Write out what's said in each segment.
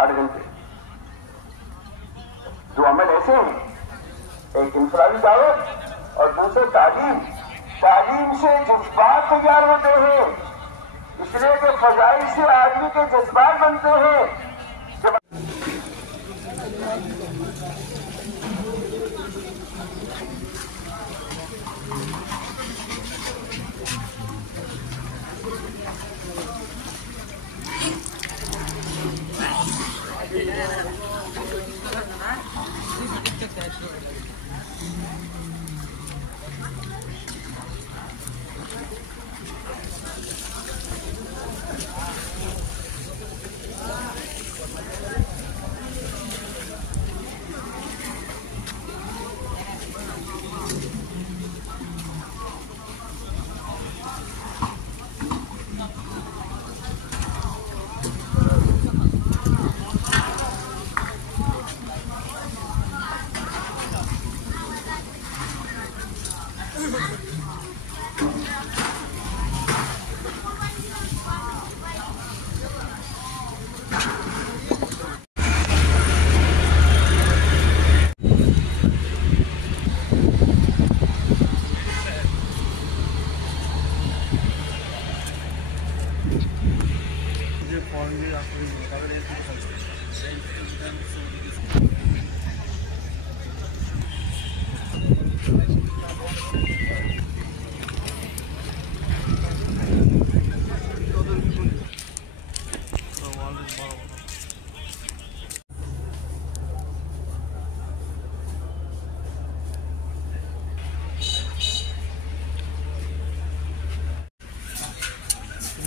8 घंटे। जो अमल ऐसे हैं, एक इंफरादी दावत और दूसरे तालीम। तालीम से जज्बात तैयार होते हैं, इसलिए कि फजाइल से आदमी के जज्बात बनते हैं।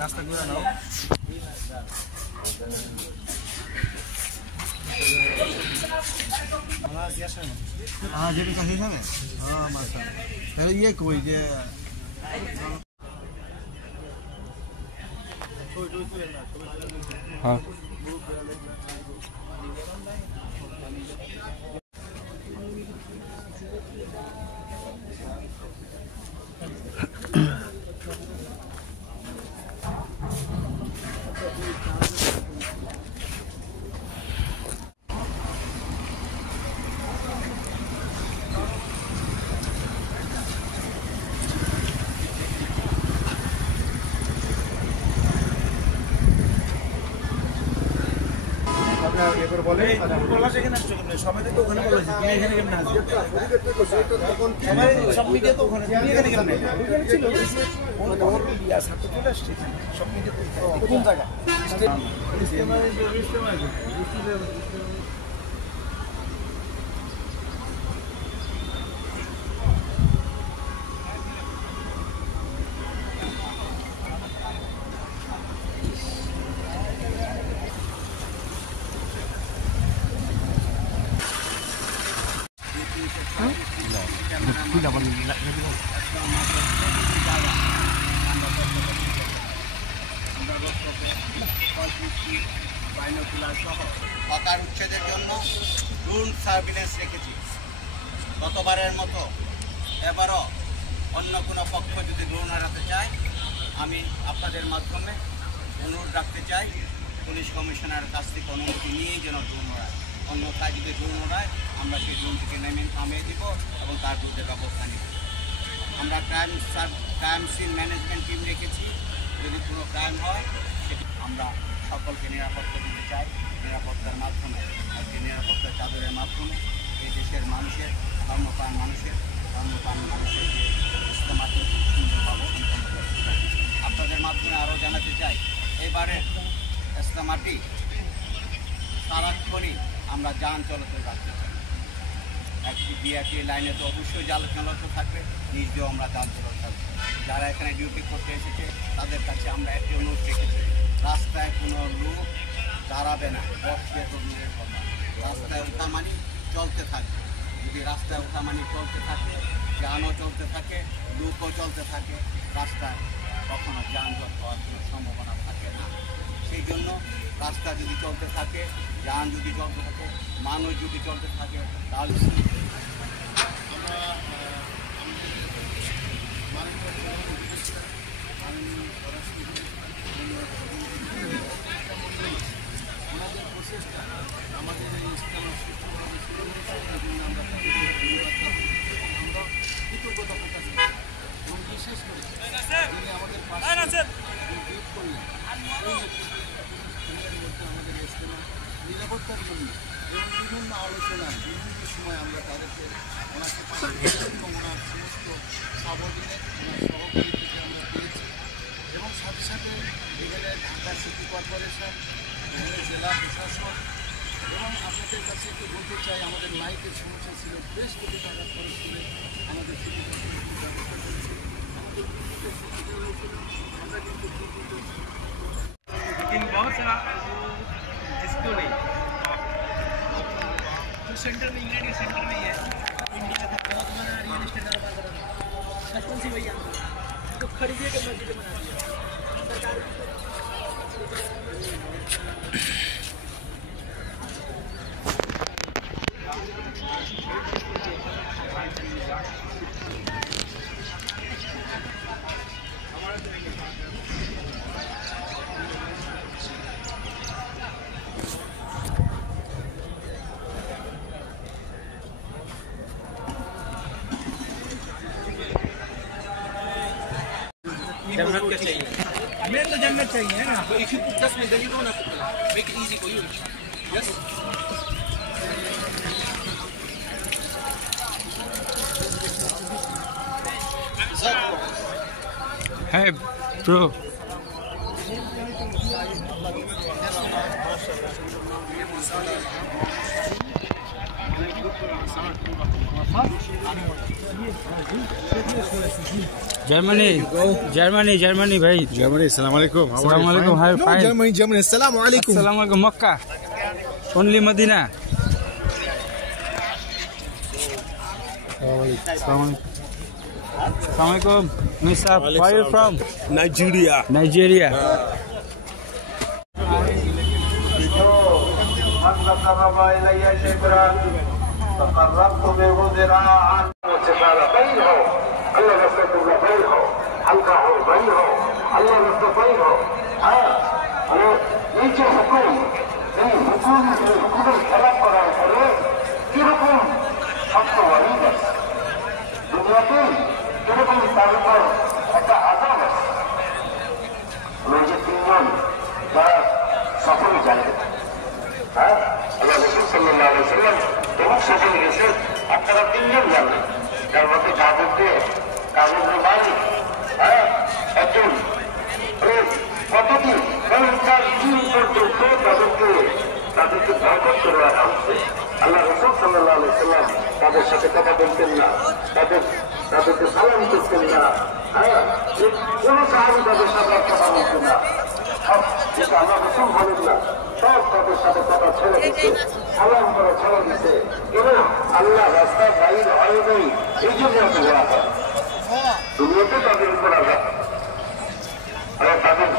नाश्ता করে নাও। हाँ जी कहीं है ना। हाँ माशा अरे ये कोई जे हाँ সবাই তো ওখানে বলেছে তুমি এখানে কেমন আসবে সব মিডিয়া তো ওখানে তুমি এখানে কেমন ছিল চলে আসছে সব মিডিয়া কোন জায়গা হকার উচ্ছেদের জন্য ড্রোন সার্ভিলেন্স রেখেছি। গতবারের মতো এবারও অন্য কোনো পক্ষ যদি ড্রোন হারাতে চায়, আমি আপনাদের মাধ্যমে অনুরোধ রাখতে চাই পুলিশ কমিশনারের কাছ থেকে অনুমতি নিয়েই যেন ড্রোন ওড়ায়। অন্যথায় যদি ড্রোন ওড়ায় আমরা সেই ড্রোনটিকে থামিয়ে দিব এবং তার বিরুদ্ধে ব্যবস্থা নিব। আমরা ক্রাইম সিন ম্যানেজমেন্ট টিম রেখেছি। যদি কোনো ক্রাইম হয় সেটি আমরা সকলকে নিরাপত্তা দিতে চাই। নিরাপত্তার মাধ্যমে আজকে নিরাপত্তার চাদরের মাধ্যমে এই দেশের মানুষের ধর্মপ্রাণ মানুষের যে ইজতেমাটি সুন্দরভাবে সম্পন্ন করতে চাই। আপনাদের মাধ্যমে আরও জানাতে চাই, এবারের ইজতেমাটি সারাক্ষণই আমরা যান চলাচল রাখতে চাই। একটি বিআরটি লাইনে তো অবশ্যই যান চলাচল থাকবে, নিজ দিয়েও আমরা যান চলাচল থাকবে। যারা এখানে ডিউটি করতে এসেছে তাদের কাছে আমরা একটি অনুরোধ রেখেছি, রাস্তায় কোনো লোক দাঁড়াবে না, বসবে তো দূরের কথা। রাস্তায় ওঠামানি চলতে থাকবে। যদি রাস্তায় ওঠামানি চলতে থাকে, যানও চলতে থাকে, লোকও চলতে থাকে, রাস্তায় কখনো যানজট হওয়ার কোনো সম্ভাবনা থাকে না। সেই জন্য রাস্তা যদি চলতে থাকে, যান যদি চলতে থাকে, মানুষ যদি চলতে থাকে, তাহলে আমাদের প্রচেষ্টা আমাদের এই ইজতেমা সুষ্ঠুভাবে শুরু হয়েছে, এই জন্য আমরা তাদের ধন্যবাদ জানাই। আমরা কৃতজ্ঞতা প্রকাশ করি এবং বিশেষ করে যিনি আমাদের পাশে ব্রিফ করলেন এই নেতৃত্বের মধ্যে আমাদের ইজতেমা নিরাপত্তার জন্য এবং বিভিন্ন আলোচনায় বিভিন্ন সময় আমরা তাদেরকে ওনাকে এবং ওনার সমস্ত সাবঅর্ডিনেট ওনার সহকারী থেকে আমরা পেয়েছি এবং সাথে সাথে এখানে ঢাকা সিটি কর্পোরেশন, এখানে জেলা প্রশাসন এবং আপনাদের কাছে একটু বলতে চাই, আমাদের লাইটের সমস্যা ছিল, বেশ কোটি টাকা খরচ করে আমাদের সিটি কর্পোরেশন ব্যবস্থা করেছে। আমাদের বিদ্যুতের সুবিধা হয়েছিল, আমরা কিন্তু বিদ্যুতের लेकिन बहुत सारा जिसको नहीं तो सेंटर में इंग्लैंड के सेंटर में ही है। इंडिया का बहुत बड़ा रियल एस्टेट कारोबार कर रहा था, कौन सी भैया तो खरीदे के मस्जिद बना दिया सरकार। जन्नत क्या चाहिए? मेरे तो जन्नत चाहिए ना। तो if you put 10 then you don't have to make it easy for you. Yes. Hey, bro. Germany भाई। Germany, assalamu alaikum. Assalamu alaikum. Hi, fine. Germany, assalamu alaikum. Assalamu alaikum. Makkah. Only Medina. Assalamu alaikum. Mr. Where are you from? Nigeria. Nigeria. تقربت منه ذراعا وسفال بين हो अल्लाह रसूलुल्लाह बइन हो हल्का हो बइन हो अल्लाह रसूल बइन हो और ये जो हुकुम খেলাপ করার ফলে কিরকম শক্ত ওয়াহিদ আছে দুনিয়াতে, কিরকম তার উপর একটা আজাব আছে। ওই যে তিনজন যারা সফরে জানতে আল্লাহ রসুল সাল্লাল্লাহু আলাইহি ওয়াসাল্লাম তবুক সফরে গেছে, আপনারা তিনজন জানলেন, তার মধ্যে কাগজের মালিক একজন কতদিন তার দিন পর্যন্ত তাদেরকে বয়কট করে রাখা হচ্ছে। আল্লাহ রসুল সাল্লাল্লাহু আলাইহি ওয়াসাল্লাম তাদের সাথে কথা বলতেন না, তাদেরকে সালাম করতেন না, কোন সাহাবী তাদের সাথে কথা বলতেন না, সব যেটা আল্লাহ রসুল বলেন না সব তাদের সাথে কথা ছেড়ে দিচ্ছে, সালাম করে ছেড়ে দিচ্ছে। এবং আল্লাহ রাস্তা বাইর হয় নাই, এই জন্য এত বলা হয় দুনিয়াতে তাদের উপর আঘাত আর তাদের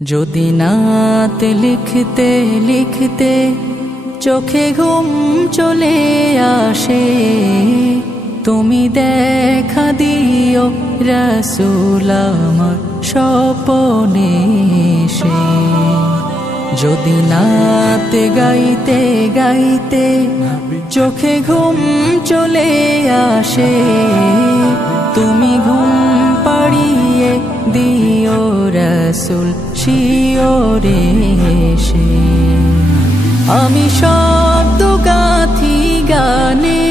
যদি নাত লিখতে লিখতে চোখে ঘুম চলে আসে, তুমি দেখা দিও রাসূল আমার স্বপনে এসে। যদি নাত গাইতে গাইতে চোখে ঘুম চলে আসে, তুমি ঘুম পাড়িয়ে দিও রাসূল শিওরে এসে। আমি শব্দ গাথি গানে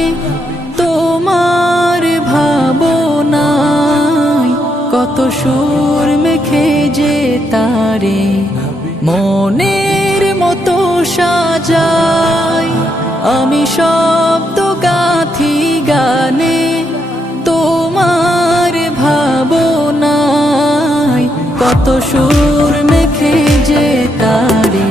তোমার ভাবনায়, কত সুর মেখে যে তারে মনের মতো সাজাই। আমি শব্দ গাথি গানে তোমার ভাবনায়, কত সুর মেখে যে তারে